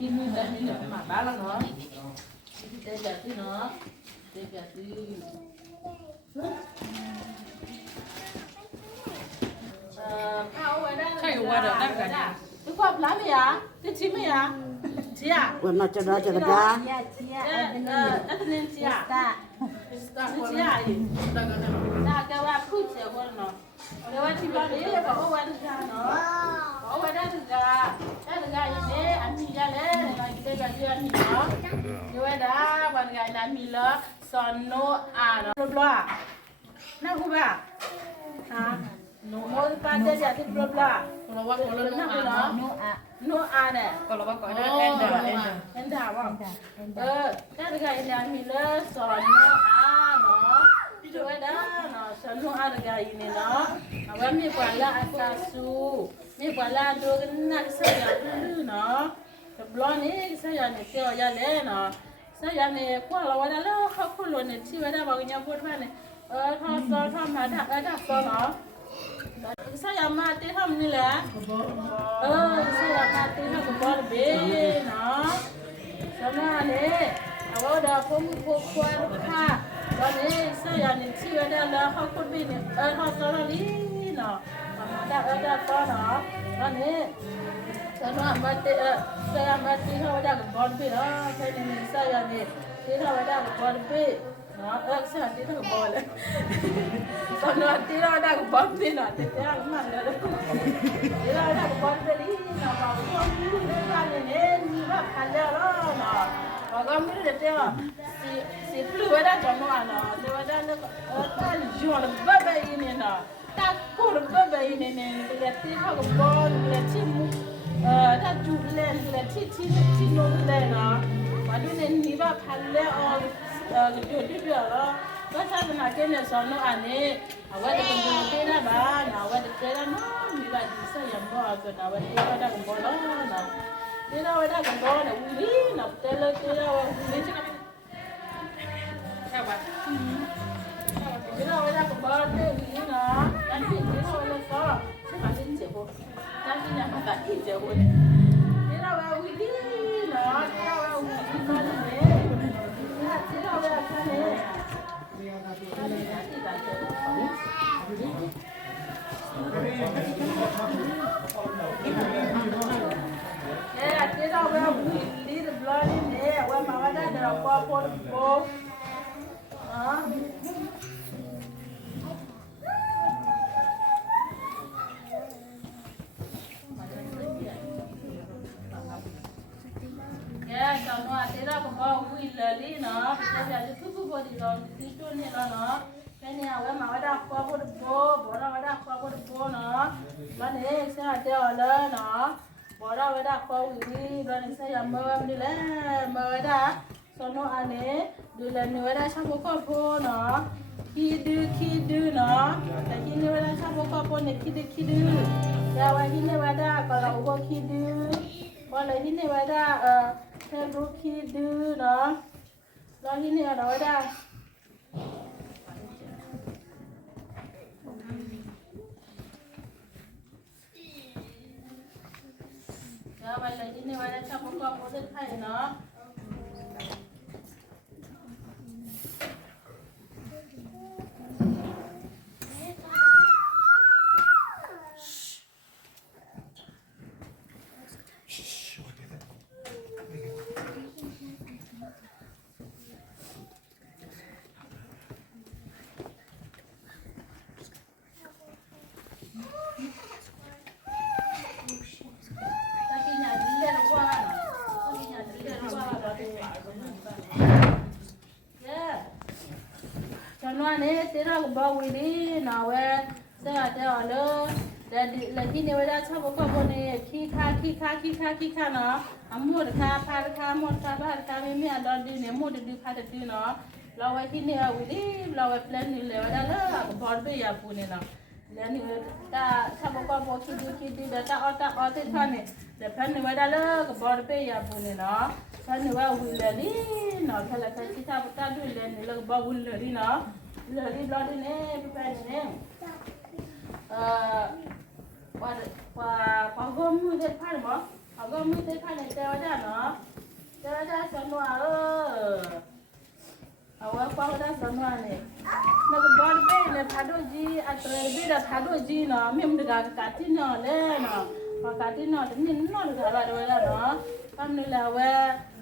กินแต่ไม่เหลือหมาบ้านแล้วเนาะเจ๊แบบที่เนาะเจ๊แบบที่ใช่ว่าเดี๋ยวนั่งกันทุกคนรับไหมอ่ะจะชิมไหมอ่ะเชีย วันน่าจะได้จะได้ อันนี้เชียเชียอีน่าแกว่าพูดเสียคนเนาะเดี๋ยวว่าที่บ้านนี้บอกว่าวันจันทร์เนาะบอกว่าได้ถึงกันอย่างนี้อันนี้ยังเลยเราคิดกันเดือนนี้เนาะเดี๋ยวว่าวันกันนั้นมีละสอนโนอาเนาะบล้อนั่งกูบ้าฮะโน้ตการเดียที่บล้อเราว่าคนละนั่งกูเนาะโนอาเนี่ยก็เราว่าก่อนเอ็นดาว่าได้ถึงกันนั้นมีละสอนโนอาเนาะเดี๋ยวว่าเนาะสอนโนอาถึงกันอย่างนี้เนาะเอาไว้มีกว่าละอาคาสูมีกว่าละดูกันนักเสียดื้อเนาะแต่บล้อนี้เสียเนี่ยเกี่ยวยาเล่เนาะเสียเนี่ยกว่าเราว่าแล้วเขาพูดล้วนเนี่ยที่ว่าได้บอกยังพูดว่าเนี่ยทอซอทอมาดักดักซอเนาะเสียมาตีทำนี่แหละเสียมาตีทำกับบอลเบ้เนาะสมัยนี้เอาว่าเดี๋ยวผมพูดควายลูกค้าตอนนี้เสียเนี่ยที่ว่าได้แล้วเขาพูดบินเนี่ยทอซอนี่เนาะมาดักซอเนาะตอนนี้saya mati kalau ada kebon pi lah saya ni saya ni kalau ada kebon pi saya nanti tak kebon kalau nanti ada kebon pi nanti saya mana kalau ada kebon pi ni nama kebon pi ni nak kaya lah kalau mesti dia si flu ada jangan lah dia ada tak jual bebe ini lah tak kur bebe ini dia tiap kebon dia ciumถ้าจุดเล่นเลยที่โน้นเลยเนาะมาดูในนี้ว่าพันเล่จุดที่เดือดแล้วก็ถ้าเป็นอะไรเนี่ยสอนน้องอันนี้เอาไว้จะเป็นคนเต้นนะบ้านเอาไว้จะเต้นนะมีแบบดีเสียงบ่ก็เอาไว้เต้นได้กันบ่แล้วเนาะเต้นได้กันบ่เนี่ยวิ่งเนาะเต้นได้วิ่งใช่ไหมใช่ป่ะเต้นได้กันบ่เต้นวิ่งเนาะนั่นเป็นเต้นได้ก็ใช่ป่ะเต้นเจ็บบ่นั่นยังไม่ตัดอีกเจ้าคนนี่เราเอาวิธีเนาะนี่เราเอาวิธีมาเลยนี่เราเอาแค่นี้นี่ตัดเจ้าของนี่เราเอาวิธีเดือดร้อนนี่ว่ามาว่าได้เดี๋ยวเราพอโป๊ะตอนนั้นที่เราบอกวิ่งเลยเนาะแต่จะทุกคนที่เราที่ตัวนี้เนาะแค่นี้เอาไว้มาว่าได้ควบคุมโบบอกเราว่าได้ควบคุมโบเนาะวันนี้เสียเดียวเลยเนาะบอกเราว่าได้ควบคุมวันนี้เสียเมื่อนี่แหละเมื่อได้ตอนนั้นอันนี้ดูแลนี่ว่าได้ช่างควบคุมเนาะคิดดูเนาะแต่คิดนี่ว่าได้ช่างควบคุมเนี่ยคิดดูแต่ว่าคิดนี่ว่าได้ก็เราก็คิดดูพอเลยคิดนี่ว่าได้เธอรู้คิดดูเนาะแล้วที่นี่เราได้แล้วไปเลยที่นี่ว่าได้ชอบพวกเราพูดไทยเนาะนี่ที่เราบอกวิธีน่าเว้ยเสียเดียวเลยแล้วที่นี่เวลาชอบก็คนนี้ขี้ข้าเนาะหมดข้าพาข้าหมดข้าบ้านข้าไม่มีอันดอนดีเนี่ยหมดดีพาดีเนาะเราไว้ที่นี่วิธีเราไว้เพลนนี่เลยว่าแล้วก็บอลไปยาปูนี่เนาะแล้วนี่ถ้าชอบก็บอกคิดดีแต่ถ้าออที่ท่านนี่แต่เพลนนี่ว่าแล้วก็บอลไปยาปูนี่เนาะเพลนนี่ว่าวิ่งเลยเนาะถ้าเราที่ชอบก็ดูเลยนี่เราบอกวิ่งเลยเนาะเลยบอลนี่พี่แฟนนี่ว่า Pagom mu det palma เขาก็ไม่ได้พันในเจ้าได้เนาะเจ้าได้สนุกเอาไว้ฟังได้สนุกเนี่ยนักบอลเป้เนี่ยพาดูจีอัตราบีดพาดูจีเนาะมีมันก็การที่เนาะเลยเนาะพอการที่เนาะถึงนี่นอนก็อะไรด้วยเนาะทำนี่แหละว่า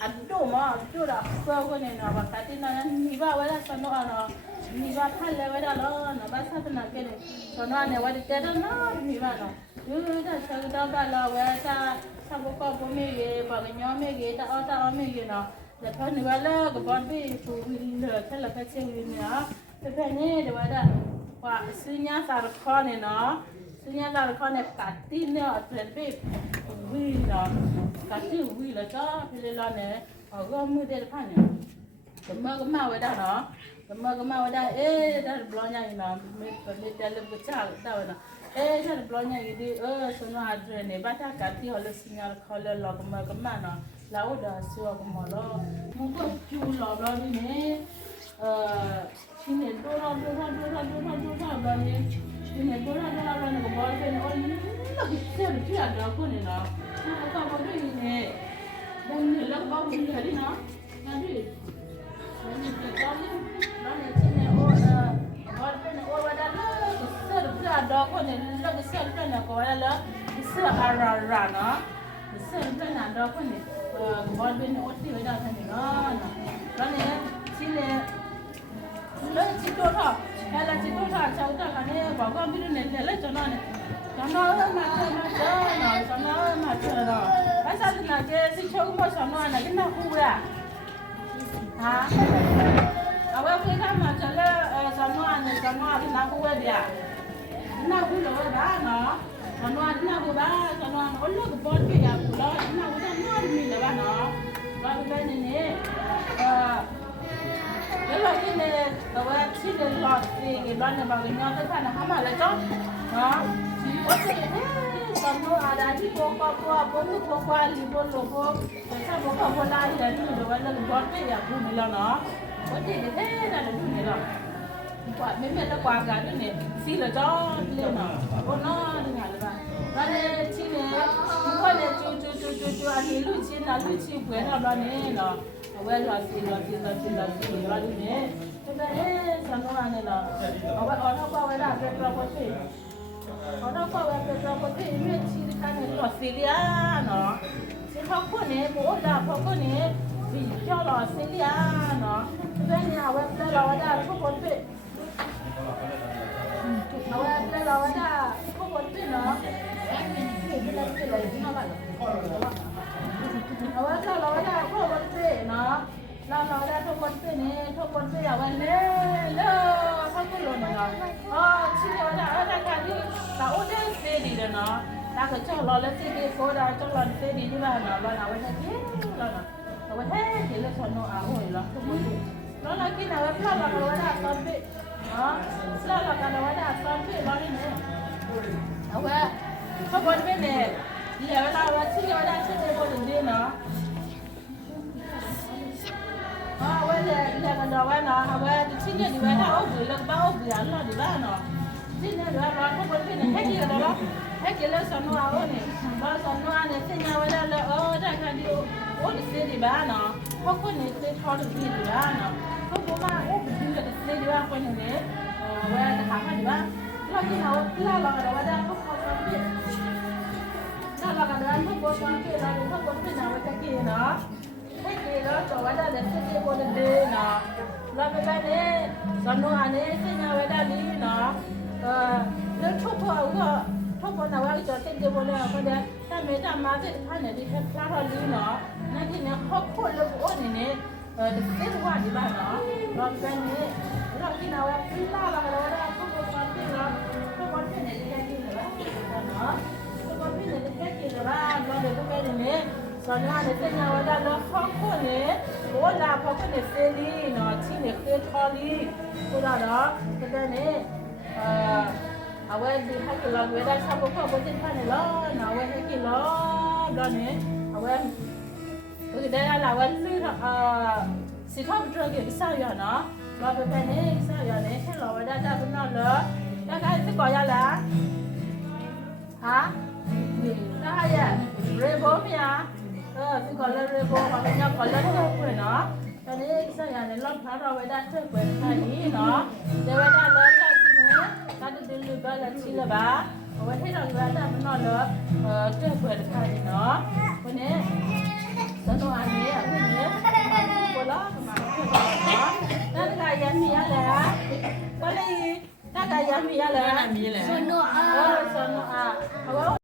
อันดูมาดูละเพื่อคนเนี่ยเนาะพอการที่เนาะมีบ้าไว้ได้สนุกเนาะมีบ้าพันเลยไว้ได้แล้วเนาะบ้าสัตว์นักเนี่ยสนุกเนี่ยว่าจะเจอเนาะมีบ้าเนาะยูจะเจอได้บ้าเราเว้ยถ้าพวกก็บ่มีเยบ่ก็ย้อมมีเยแต่เอามีเยเนาะแต่พอนี่ว่าเลิกก็บ่ได้ฟูวินเลิกแค่ละแค่เชียงวินเนี่ยแต่นี่เดี๋ยวว่าซื้อยาสารคอเนี่ยเนาะซื้อยาสารคอเนี่ยกัดตีเนี่ยเปลี่ยนไปวินเนาะกัดตีวินแล้วก็พี่เลยเราเนี่ยเอาก็มือเด็ดผ่านเนี่ยก็มาไว้ได้เนาะก็มาไว้ได้ได้บล็อกอย่างนี้เนาะไม่ได้เลิกก็จ้าได้เนาะฉันบล็อกอย่างนี้สนุกอะไรเนี่ยบ้านถ้ากัดตีเขาเลยซื้อยาเขาเลยเราก็มาเนาะแล้วเดี๋ยวซื้อก็มาแล้วมึงก็คิวรอนี่เนี่ยที่เนี่ยดูเราเนี่ยที่เนี่ยดูเราเนี่ยก็บอกเป็นอ๋อนี่เราคิดเสียที่อะไรเราคนเนี่ยเนาะเราก็บอกด้วยเนี่ยบุญเนี่ยเราก็บุญเลยเนาะนั่นดินี่คือตอนนี้เราเนี่ยที่เนี่ยบอกเป็นอ๋อว่าได้เลยเสียที่อะไรเราคนเนี่ยเราเสียที่เนี่ยก็ว่าแล้วเสียอะไรเนาะเสียที่เนี่ยเราคนเนี่ยบอกเป็นอ๋อที่ว่าได้เนี่ยเนาะเราเนี่ยที่เนี่ยเลยจิตโตท่าแล้วจิตโตท่าชาวท่ากันเนี่ยบอกว่าไม่รู้เนี่ยเลยจนนั่นจนนั่นมาเจอเนาะจนนั่นมาเจอเนาะภาษาที่นั่นเจอสิชาวก็ชาวนั่นน่ะที่น่าคู่อ่ะฮะเอาไว้คุยกันมาเจอเลยชาวนั่นเนี่ยชาวนั่นที่น่าคู่อ่ะเดียวน่าคู่เลยบ้าเนาะชาวนั่นที่น่าคู่บ้าชาวนั่นโอ้ลูกบอลก็อยากคู่แล้วน่าคู่จะนอนมีเลยบ้าเนาะบ้าเป็นเนี่ยแล้วที่เนี่ยว่าที่เนี่ยหลอดที่บ้านเนี่ยบางอย่างเนี่ยท่านทำอะไรจ้ะฮะว่าที่ตอนนู้นอะไรที่พวกลิบโลโก้แต่ถ้าพวกคนไล่เนี่ยที่เดี๋ยวว่าเราบอลไม่อยากดูนี่แล้วเนาะว่าที่เนี่ยนั่นดูนี่แล้วกว่าไม่ตะกว่ากันเนี่ยสิละจ้ะเรื่องเนาะโอ้เนาะถึงอะไรบ้างแล้วเนี่ยที่เนี่ยก็เนี่ยจู่อันนี้ลูกชิ้นเผื่อเราเนี่ยเนาะเอาไว้รอสิเราดูเนี่ยแต่สนุกอันนี้เนาะเอาไว้เอาไว้ได้เป็นประวัติเอาไว้เป็นประวัติไม่ชี้ที่กันเนี่ยรอสิเลียเนาะที่เขาคนเนี่ยโอ้ด่าเขาคนเนี่ยที่เจ้ารอสิเลียเนาะแต่เนี่ยเอาไว้เป็นเราได้ทุกคนเป็นเอาไว้เป็นเราได้ทุกคนเป็นเนาะเป็นอะไรที่น่ารักเอาไว้เราได้ทุกคนเป็นเนาะเราได้ทุกคนเป็นเนี่ยทุกคนเป็นเอาไว้เลยเขาก็รู้เนาะชิ้นเราได้การที่เราได้เสียดีเนาะถ้าเกิดเจ้าเราเสียดีโคตรเจ้าเราเสียดีที่บ้านเนาะเราเอาไว้ที่เราเนาะเอาไว้ที่เราชนเอาไว้แล้วทุกคนเรากินเอาไว้เราได้ตอนเป็นเรากันเอาไว้ได้ตอนเป็นเราเนี่ยเอาไว้ทุกคนเป็นเนี่ยเดี๋ยวเราที่เราได้ที่เราคนดีเนาะเอาไว้เลยกันเอาไว้เนาะเอาไว้ที่เนี่ยดีไว้ถ้าเอาบุหรี่บ้าเอาบุหรี่อันนั้นดีบ้าเนาะที่เนี่ยดีไว้เราทุกคนเป็นให้กินกันแล้วให้กินแล้วสนุกเอาเนี่ยเราสนุกเนี่ยที่เนี่ยไว้ได้เลยได้กันดีโอ้ดีเสียดีบ้าเนาะเพราะคนเนี่ยที่ทอดดีดีบ้าเนาะเขาบอกว่าโอ้ดีกันเสียดีบ้าคนเนี่ยไว้จะหากันดีบ้าเรากินเอาเราได้ทุกคนเป็นเรากันได้ทุกคนเป็นเราทุกคนเป็นเอาไว้จะกินเนาะให้กินแล้วตัวว่าได้เสียคนเดียวเนาะเราไม่ได้เนี่ยสนุกอันนี้ที่เนี่ยไว้ได้ดีเนาะแล้วทุกคนก็ทุกคนเอาไว้จะเสียคนเดียวก็ได้ถ้าไม่ทำมาที่ท่านเนี่ยที่แค่พลาดเราดีเนาะนั่นที่เนี่ยครอบครัวเราโอ้นี่เสียว่าดีบ้างเนาะเราเป็นนี่เรากินเอาไว้ที่ล่าเราได้ทุกคนเป็นเราทุกคนเป็นเนี่ยที่แค่กินเลยเนาะทุกคนเป็นเนี่ยที่แค่กินเลยเราเดี๋ยวก็เป็นนี่สอนว่าเนี่ยเส้นยาวได้แล้วข้าวโพดเนี่ยโอ้ลาข้าวโพดเนี่ยเซรีเนาะที่เนี่ยเคยทอดีก็ได้เนาะก็ได้เนี่ยเอาไว้ดีให้กินเราไว้ได้ชอบข้าวโพดที่ท่านเนี่ยแล้วเนาะไว้ให้กินแล้วเนี่ยเอาไว้ก็ได้แล้วไว้ซื้อสิทอดตัวเกี่ยวกับสายยาเนาะเราไปเป็นเนี่ยสายยาเนี่ยให้เราไว้ได้เป็นนั่นเลยแล้วก็ที่ก่อยาละฮะได้ยังเรียบร้อยมั้ย còn lớn hơn quên nó cho nên sao nhà này lót phá rồi đã chơi quên thay đi nó để vậy đã lớn ra thì nữa ta được đi lừa ba là chi là ba vậy thế là người ta nó lớn chơi quên thay đi nóวันนี้สนุกอันนี้อ่ะวันนี้กูล้อมานั่นก็ยังมีอะไรก็เลยนั่นก็ยังมีอะไร มีแหละ Sono สนุกอ่ะ